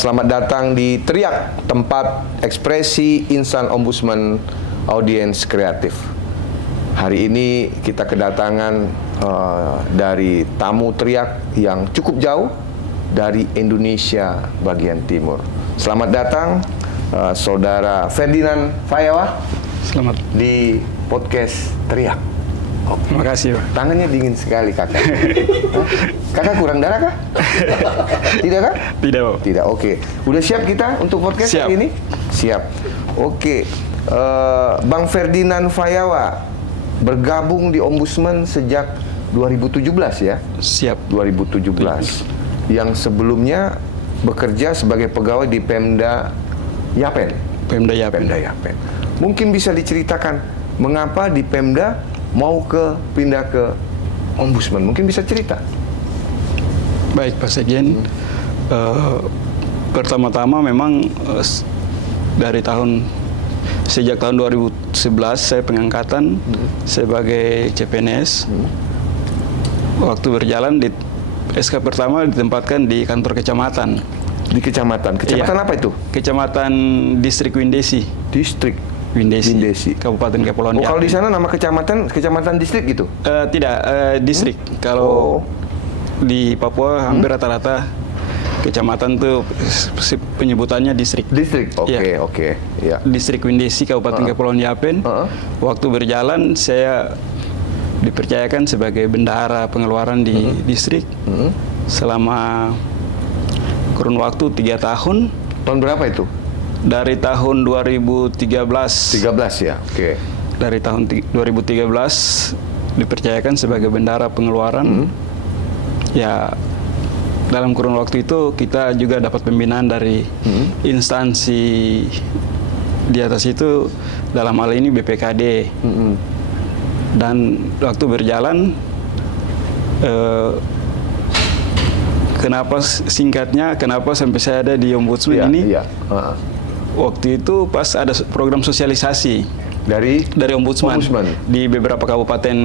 Selamat datang di Teriak, tempat ekspresi insan ombudsman audiens kreatif. Hari ini kita kedatangan dari tamu Teriak yang cukup jauh dari Indonesia bagian timur. Selamat datang Saudara Ferdinand Fayawa. Selamat di podcast Teriak. Terima kasih, Pak. Tangannya dingin sekali, Kakak. Kakak kurang darah kah? Tidak kah? Tidak, Pak. Tidak, oke. Udah siap kita untuk podcast Siap. hari ini? Siap. Oke. Bang Ferdinand Fayawa bergabung di Ombudsman sejak 2017 ya? Siap. 2017. Yang sebelumnya bekerja sebagai pegawai di Pemda Yapen. Pemda Yapen. Pemda Yapen. Mungkin bisa diceritakan mengapa di Pemda mau pindah ke Ombudsman? Mungkin bisa cerita. Baik, Pak Sekjen. Pertama-tama memang sejak tahun 2011 saya pengangkatan sebagai CPNS. Waktu berjalan di SK pertama ditempatkan di kantor kecamatan. Di kecamatan? Kecamatan Iya. apa itu? Kecamatan Distrik Windesi. Distrik Windesi. Kabupaten Kepulauan Yapen. Kalau di sana nama kecamatan distrik gitu? Tidak, distrik. Kalau di Papua hampir rata-rata kecamatan tuh penyebutannya distrik. Distrik, oke, Ya. oke. Ya. Distrik Windesi, Kabupaten Kepulauan Yapen. Waktu berjalan saya dipercayakan sebagai bendahara pengeluaran di distrik selama kurun waktu 3 tahun. Tahun berapa itu? Dari tahun 2013. 13 ya, oke. Dari tahun 2013 dipercayakan sebagai bendahara pengeluaran. Ya, dalam kurun waktu itu kita juga dapat pembinaan dari instansi di atas itu, dalam hal ini BPKD. Dan waktu berjalan, kenapa sampai saya ada di Ombudsman ini? Iya. Waktu itu pas ada program sosialisasi Dari Ombudsman di beberapa kabupaten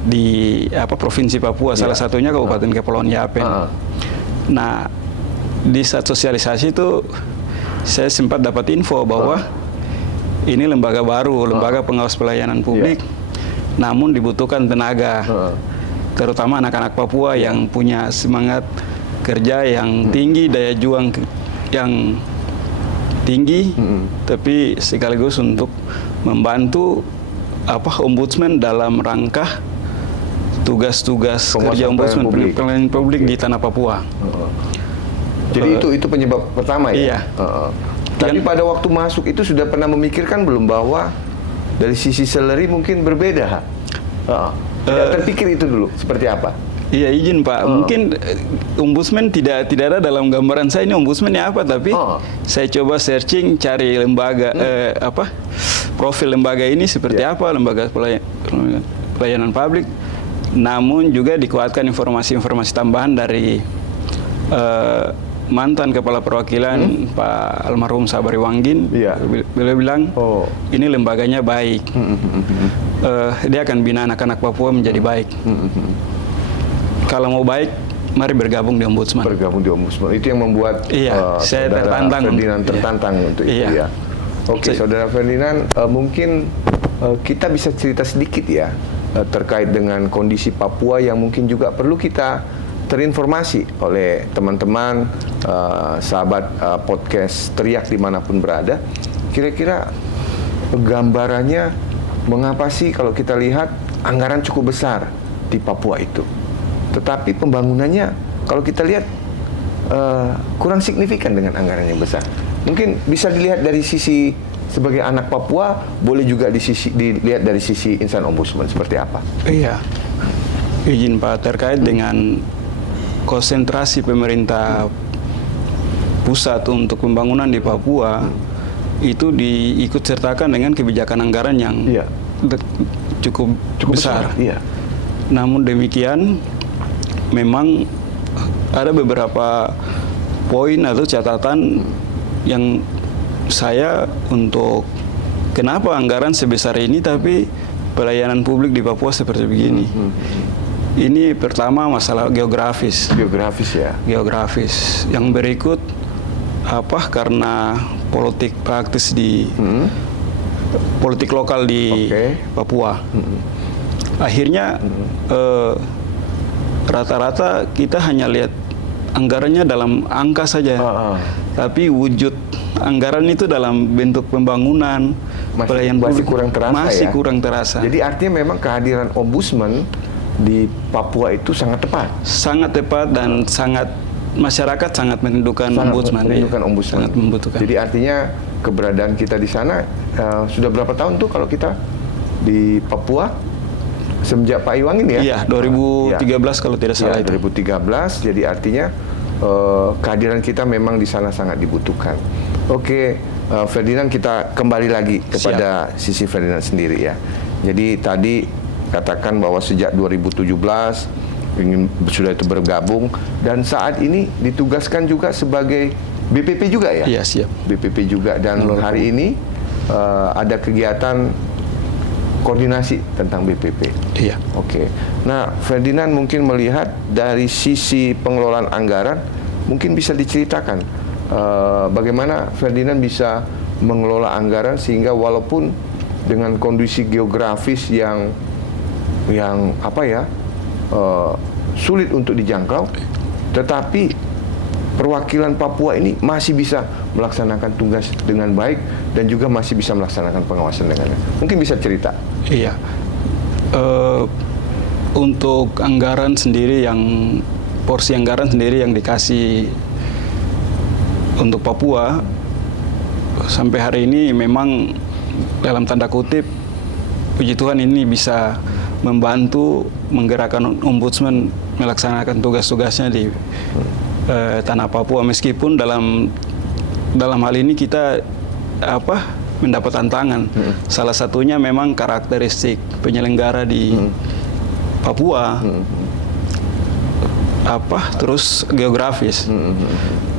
di Provinsi Papua, salah satunya Kabupaten Kepulauan Yapen. Nah, di saat sosialisasi itu saya sempat dapat info bahwa ini lembaga baru, lembaga pengawas pelayanan publik, namun dibutuhkan tenaga, terutama anak-anak Papua yang punya semangat kerja yang tinggi, daya juang yang tinggi, tapi sekaligus untuk membantu Ombudsman dalam rangka tugas-tugas kerja Ombudsman pelayanan publik di tanah Papua. Jadi itu penyebab pertama ya? Iya. Tapi pada waktu masuk itu sudah pernah memikirkan belum bahwa dari sisi salary mungkin berbeda? Terpikir itu dulu seperti apa? Iya, izin Pak. Mungkin Ombudsman tidak ada dalam gambaran saya ini Ombudsman apa, tapi saya coba searching cari lembaga profil lembaga ini seperti apa, lembaga pelayanan publik. Namun juga dikuatkan informasi-informasi tambahan dari mantan kepala perwakilan Pak almarhum Sabari Wanggin. Beliau bilang ini lembaganya baik. Dia akan bina anak-anak Papua menjadi baik. Kalau mau baik, mari bergabung di Ombudsman. Bergabung di Ombudsman. Itu yang membuat saya tertantang untuk itu ya. Oke, Saudara Ferdinand, mungkin kita bisa cerita sedikit ya terkait dengan kondisi Papua yang mungkin juga perlu kita terinformasi oleh teman-teman sahabat podcast Teriak dimanapun berada. Kira-kira gambarannya mengapa sih kalau kita lihat anggaran cukup besar di Papua itu, tetapi pembangunannya kalau kita lihat kurang signifikan dengan anggaran yang besar. Mungkin bisa dilihat dari sisi sebagai anak Papua, boleh juga dilihat dari sisi insan Ombudsman seperti apa? Iya, izin Pak, terkait dengan konsentrasi pemerintah pusat untuk pembangunan di Papua itu diikut sertakan dengan kebijakan anggaran yang cukup besar. Iya. Namun demikian, memang ada beberapa poin atau catatan yang saya untuk kenapa anggaran sebesar ini tapi pelayanan publik di Papua seperti begini. Ini pertama masalah geografis. Geografis ya. Geografis. Yang berikut karena politik praktis di politik lokal di Papua. Akhirnya rata-rata kita hanya lihat anggarannya dalam angka saja, tapi wujud anggaran itu dalam bentuk pembangunan, pelayanan masih publik, kurang terasa, masih ya? kurang terasa. Jadi artinya memang kehadiran ombudsman di Papua itu sangat tepat. Sangat tepat dan sangat masyarakat sangat merindukan ombudsman. Sangat membutuhkan. Jadi artinya keberadaan kita di sana sudah berapa tahun tuh kalau kita di Papua semenjak Pak Iwangin ya? Iya, 2013 kalau tidak salah ya, itu. 2013. Jadi artinya kehadiran kita memang di sana sangat dibutuhkan. Oke, Ferdinand, kita kembali lagi kepada sisi Ferdinand sendiri ya. Jadi tadi katakan bahwa sejak 2017 sudah itu bergabung dan saat ini ditugaskan juga sebagai BPP juga ya? Iya, siap. BPP juga, dan hari ini ada kegiatan koordinasi tentang BPP. Iya. Oke. Nah, Ferdinand mungkin melihat dari sisi pengelolaan anggaran, mungkin bisa diceritakan bagaimana Ferdinand bisa mengelola anggaran sehingga walaupun dengan kondisi geografis yang sulit untuk dijangkau, tetapi perwakilan Papua ini masih bisa melaksanakan tugas dengan baik dan juga masih bisa melaksanakan pengawasan dengan baik. Mungkin bisa cerita. Iya. Untuk anggaran sendiri, porsi anggaran sendiri yang dikasih untuk Papua sampai hari ini memang dalam tanda kutip, puji Tuhan ini bisa membantu menggerakkan ombudsman melaksanakan tugas-tugasnya di tanah Papua, meskipun dalam hal ini kita mendapat tantangan. Salah satunya memang karakteristik penyelenggara di Papua, terus geografis.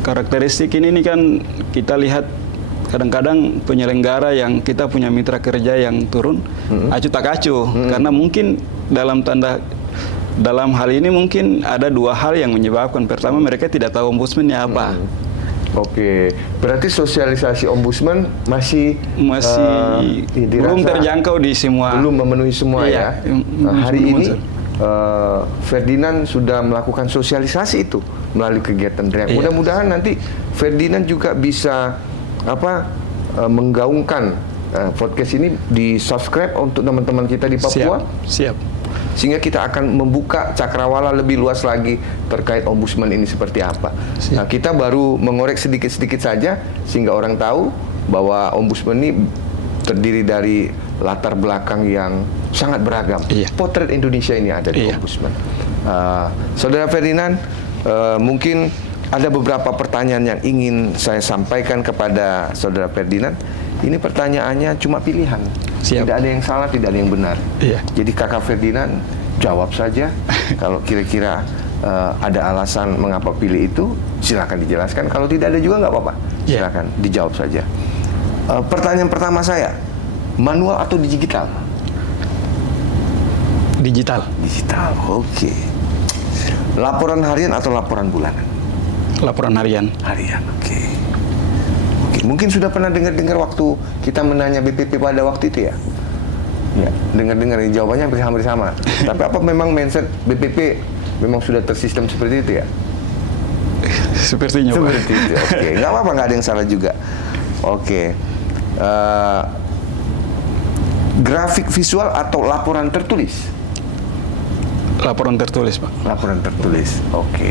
Karakteristik ini kan kita lihat kadang-kadang penyelenggara yang kita punya mitra kerja yang turun acuh tak acuh, karena mungkin dalam hal ini mungkin ada dua hal yang menyebabkan. Pertama, mereka tidak tahu ombudsman-nya apa. Oke, berarti sosialisasi ombudsman masih belum terjangkau di semua, belum memenuhi semua ya. Hari ini Ferdinand sudah melakukan sosialisasi itu melalui kegiatan REACT. Mudah-mudahan nanti Ferdinand juga bisa menggaungkan podcast ini, di subscribe untuk teman-teman kita di Papua. Siap. Sehingga kita akan membuka cakrawala lebih luas lagi terkait ombudsman ini seperti apa. Nah, kita baru mengorek sedikit-sedikit saja sehingga orang tahu bahwa ombudsman ini terdiri dari latar belakang yang sangat beragam. Potret Indonesia ini ada di ombudsman. Saudara Ferdinand, mungkin ada beberapa pertanyaan yang ingin saya sampaikan kepada Saudara Ferdinand. Ini pertanyaannya cuma pilihan. Siap. Tidak ada yang salah, tidak ada yang benar. Jadi Kakak Ferdinand jawab saja. Kalau kira-kira ada alasan mengapa pilih itu, silakan dijelaskan. Kalau tidak ada juga nggak apa-apa. Silakan dijawab saja. Pertanyaan pertama saya, manual atau digital? Digital. Digital, oke. Laporan harian atau laporan bulanan? Laporan harian. Harian, oke. Mungkin sudah pernah dengar waktu kita menanya BPP pada waktu itu ya? Ya, dengar jawabannya hampir sama. Tapi apa memang mindset BPP memang sudah tersistem seperti itu ya? Sepertinya, Pak. Seperti itu, oke. Nggak apa-apa, nggak ada yang salah juga. Oke. Grafik visual atau laporan tertulis? Laporan tertulis, Pak. Laporan tertulis, oke.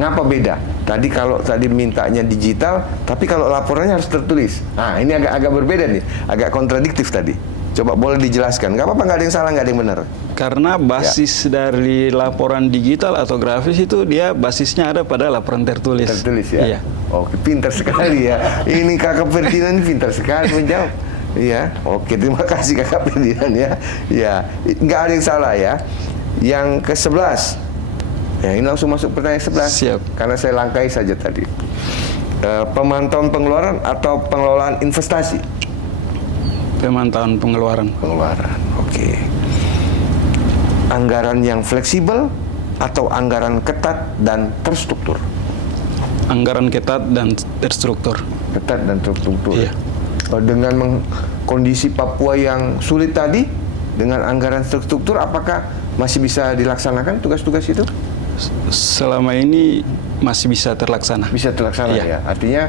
Ngapa beda? Kalau tadi mintanya digital, tapi kalau laporannya harus tertulis. Nah, ini agak berbeda nih, agak kontradiktif tadi. Coba boleh dijelaskan? Nggak apa-apa, nggak ada yang salah, nggak ada yang benar. Karena basis dari laporan digital atau grafis itu dia basisnya ada pada laporan tertulis. Tertulis ya? Iya. Oke, pintar sekali ya. Ini Kakak Ferdinand pintar sekali menjawab. Iya, oke, terima kasih Kakak Ferdinand ya. Ya, nggak ada yang salah ya. Yang ke-11. Ya, ini langsung masuk pertanyaan 11. Siap. Karena saya langkai saja tadi. Pemantauan pengeluaran atau pengelolaan investasi? Pemantauan pengeluaran. Pengeluaran, oke. Anggaran yang fleksibel atau anggaran ketat dan terstruktur? Anggaran ketat dan terstruktur. Ketat dan terstruktur. Iya. Dengan kondisi Papua yang sulit tadi, dengan anggaran terstruktur, apakah masih bisa dilaksanakan tugas-tugas itu? Selama ini masih bisa terlaksana. Bisa terlaksana Iya. ya. Artinya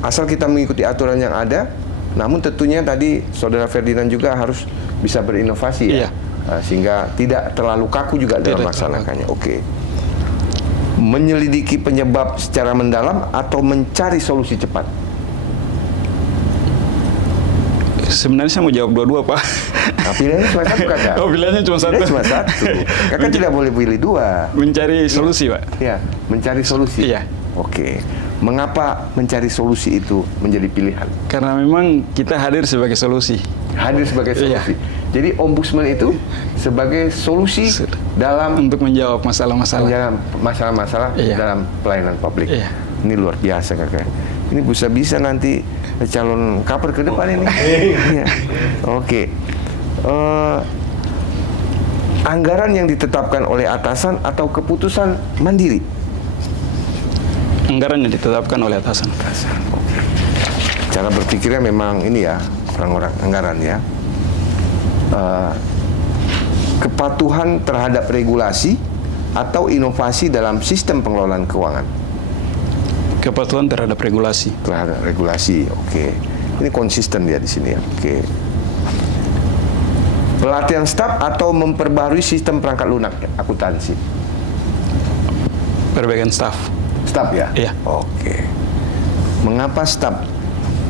asal kita mengikuti aturan yang ada, namun tentunya tadi Saudara Ferdinand juga harus bisa berinovasi ya. Iya. Sehingga tidak terlalu kaku juga dalam Tidak melaksanakannya. Oke. Menyelidiki penyebab secara mendalam atau mencari solusi cepat? Sebenarnya saya mau jawab dua-dua, Pak. Nah, pilihannya cuma satu, Kakak. Oh, pilihannya cuma satu. Pilihannya cuma satu. Kakak tidak boleh pilih dua. Mencari solusi, Pak. Ya, mencari solusi. Iya. Oke. Mengapa mencari solusi itu menjadi pilihan? Karena memang kita hadir sebagai solusi. Hadir sebagai Iya. solusi. Jadi ombudsman itu sebagai solusi dalam Untuk menjawab masalah-masalah. dalam masalah-masalah Iya. dalam pelayanan publik. Iya. Ini luar biasa, Kakak. Ini bisa-bisa nanti calon kaper ke depan ini. Iya. Oke. Anggaran yang ditetapkan oleh atasan atau keputusan mandiri? Anggaran yang ditetapkan oleh atasan. Oke. Cara berpikirnya memang ini ya, orang-orang anggaran ya. Kepatuhan terhadap regulasi atau inovasi dalam sistem pengelolaan keuangan? Kepatuhan terhadap regulasi. Terhadap regulasi, oke. Ini konsisten dia di sini ya, oke. Pelatihan staf atau memperbarui sistem perangkat lunak akuntansi? Perbaikan staf. Staf ya? Iya. Oke. Mengapa staf?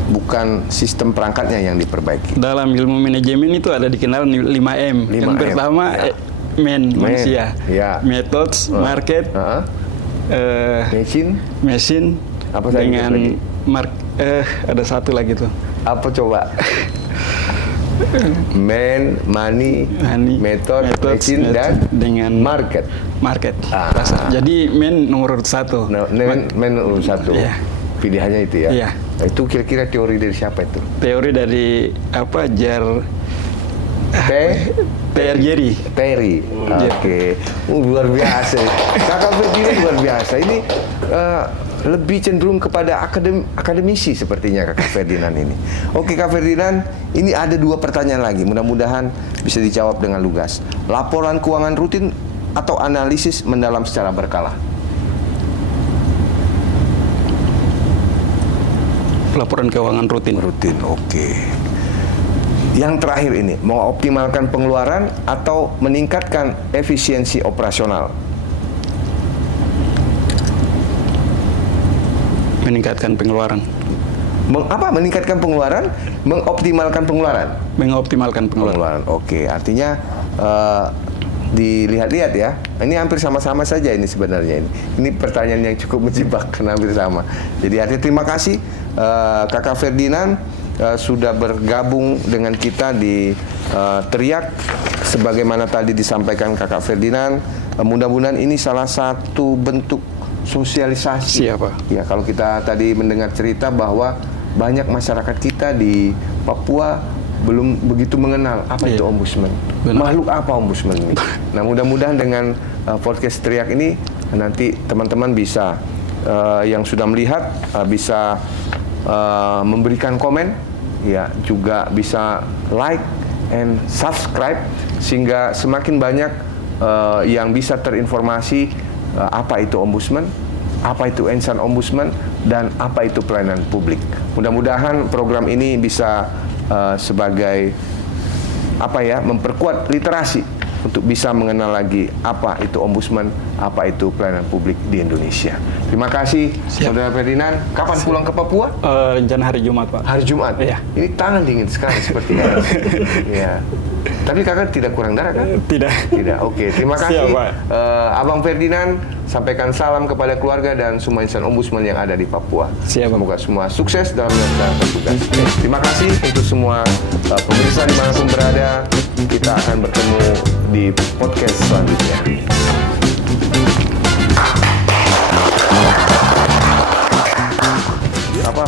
Bukan sistem perangkatnya yang diperbaiki. Dalam ilmu manajemen itu ada dikenal 5M. Yang 5M, pertama, ya. manusia. Ya. Methods, market, mesin, Apa saja dengan lagi? ada satu lagi tuh. Apa coba? Money, method, mesin, dan dengan market. Market. Ah. Jadi nomor 1. Nomor satu. Iya. Pilihannya itu ya. Iya. Itu kira-kira teori dari siapa itu? Teori dari apa? Jerry. Terry. Oke. Luar biasa. Kakak Ferdinand luar biasa. Ini lebih cenderung kepada akademisi sepertinya Kakak Ferdinand ini. Oke, Kak Ferdinand, ini ada 2 pertanyaan lagi. Mudah-mudahan bisa dijawab dengan lugas. Laporan keuangan rutin atau analisis mendalam secara berkala? Laporan keuangan rutin. Rutin, oke. Yang terakhir ini, mengoptimalkan pengeluaran atau meningkatkan efisiensi operasional? Meningkatkan pengeluaran. Meningkatkan pengeluaran, mengoptimalkan pengeluaran? Mengoptimalkan pengeluaran. Oke, artinya dilihat-lihat ya. Ini hampir sama-sama saja ini sebenarnya ini. Ini pertanyaan yang cukup menjebak karena hampir sama. Jadi artinya terima kasih Kakak Ferdinand sudah bergabung dengan kita di Teriak. Sebagaimana tadi disampaikan Kakak Ferdinand, mudah-mudahan ini salah satu bentuk sosialisasi. Siapa? Ya, kalau kita tadi mendengar cerita bahwa banyak masyarakat kita di Papua belum begitu mengenal apa itu ombudsman. Benar. Makhluk apa ombudsman ini? Nah, mudah-mudahan dengan podcast Teriak ini nanti teman-teman bisa yang sudah melihat bisa memberikan komen, ya, juga bisa like and subscribe sehingga semakin banyak yang bisa terinformasi apa itu ombudsman, apa itu insan ombudsman, dan apa itu pelayanan publik. Mudah-mudahan program ini bisa sebagai memperkuat literasi untuk bisa mengenal lagi apa itu ombudsman, apa itu pelayanan publik di Indonesia. Terima kasih. Siap. Saudara Ferdinand. Kapan pulang ke Papua? Rencana hari Jumat, Pak. Hari Jumat. Iya. Ini tangan dingin sekali sepertinya. Ya. Tapi kakak tidak kurang darah kan? Tidak. Tidak. Oke. Terima kasih. Siap, Pak. Abang Ferdinand, sampaikan salam kepada keluarga dan semua insan ombudsman yang ada di Papua. Siap. Semoga semua sukses dalam menjalankan tugas. Terima kasih untuk semua pemirsa dimanapun berada. Kita akan bertemu di podcast selanjutnya. Apa?